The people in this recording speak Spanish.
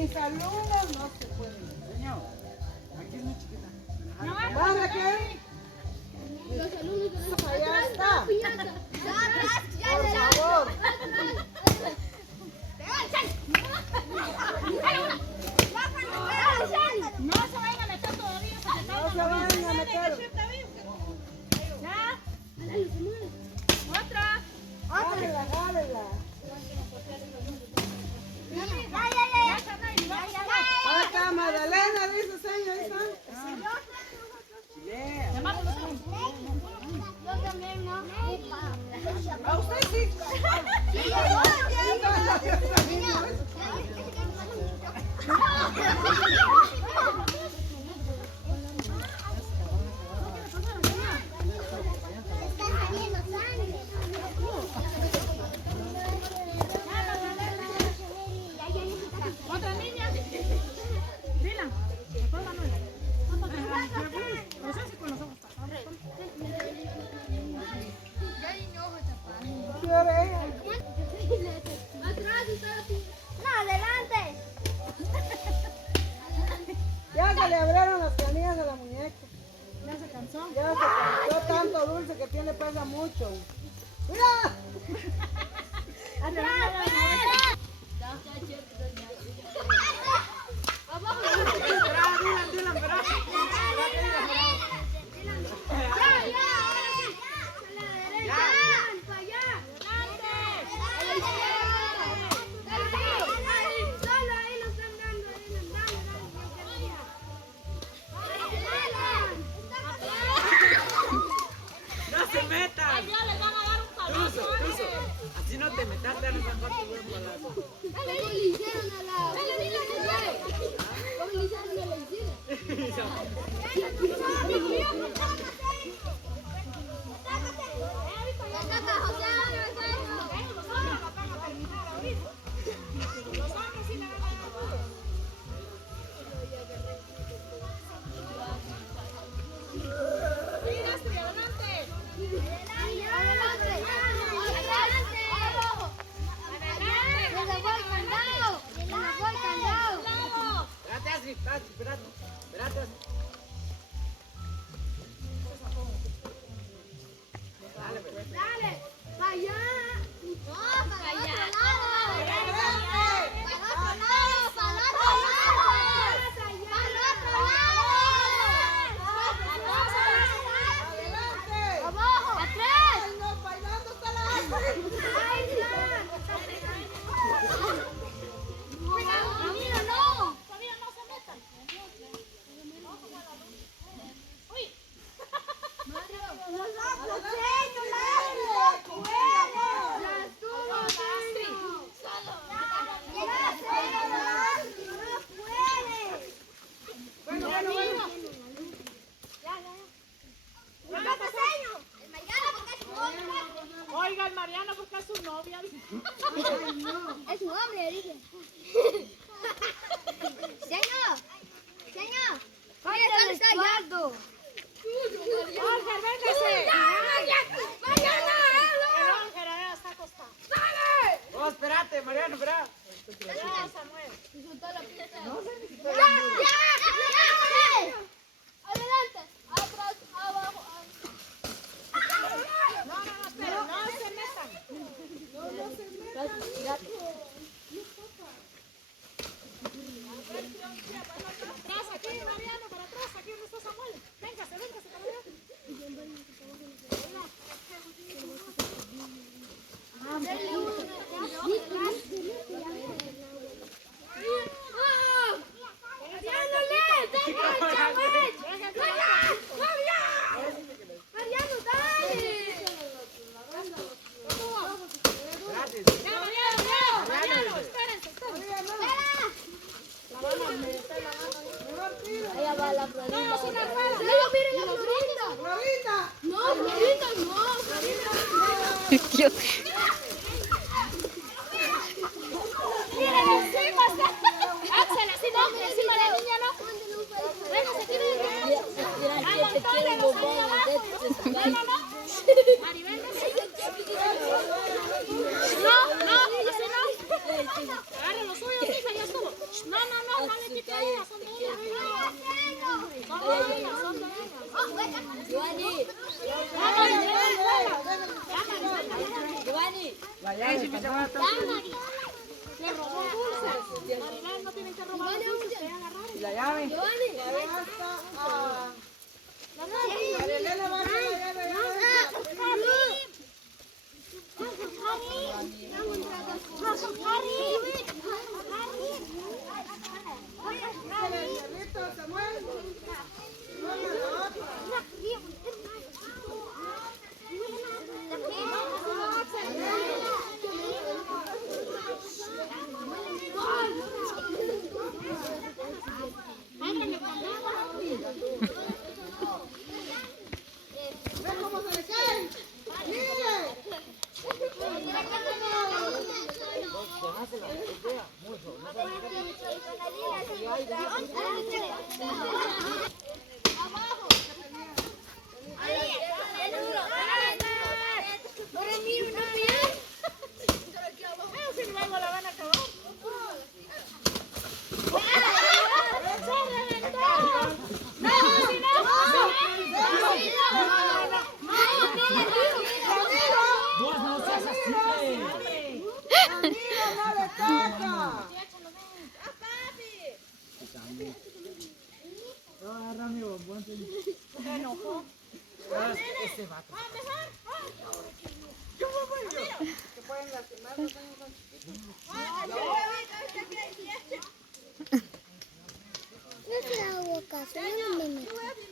mis alumnos no se pueden. Señor, aquí es muy chiquita. ¿Va, Raquel? Los alumnos de Allá está. piñata. Por favor. No se vayan a meter todavía. No se vayan a meter. ¿Ya? Otra. Jálela, jálela. Acá Magdalena, dice señor. Ahí está. Chilea. Yo también no. A usted sí. Otra niña. Dila. Después Manuel. No sé si con los ojos tapados. ¿Quiere ella? Atrás está así. No, adelante. Ya se le abrieron las canillas de la muñeca. Ya se cansó. Ya se cansó tanto dulce que tiene, pesa mucho. ¡Mira! Atrás. ¡No se metan! Ya les van a dar un Tuzo, palazo. Tuzo. Así no te metas, te van a sacar tu buen palazo. ¿Cómo le hicieron a la... ¿Cómo le hicieron a la isla? Espérate, Astrid, espérate. Espérate. Dale, pues. Dale, para allá. No, para allá. Abajo. Atrás. Bailando hasta la... Camila, no. Todavía no se metan. Uy. Oiga, el Mariano busca a su novia. Es su hombre, dije. Señor. ¿Dónde está Yardo? Jorge, véngase. ¡Mariana! El Ángel allá está acostado. Oh, espérate, Mariano, espera. Ya, Samuel. Adelante, atrás, abajo. No, espera, no se metan. Atrás aquí, Mariano, para atrás, aquí donde está Samuel. Véngase para allá. Mariano, dale. Espérate. Ya, Mariano, espérense. Allá va la Florida. No, miren la Florida. ¡Florita! No, Florida, no. Miren, encima está. Axel, así no, encima de la niña no. Véngase, aquí ven. Hay montones los ahí abajo. No, no, no. Mari, véngase. No, así no. Agarren lo suyo, hija, ya estuvo. No, no, no le quite a ella, son de ella. Son de ella, son de ella. Giovanni. Giovanni. Vaya, si me llama Le robó dulces. Maribel, no tienen que robar los dulces, ustedes agarraron. la llave. María Elena va a hacer la llave. Carlito, Samuel. ¿Ves cómo se le cae? ¡Mire! Si luego la van a acabar. Vos no seas así. ¡Mira, no le toca! Este vato. Se pueden lastimar, no tengan con No se la boca, solo me meto.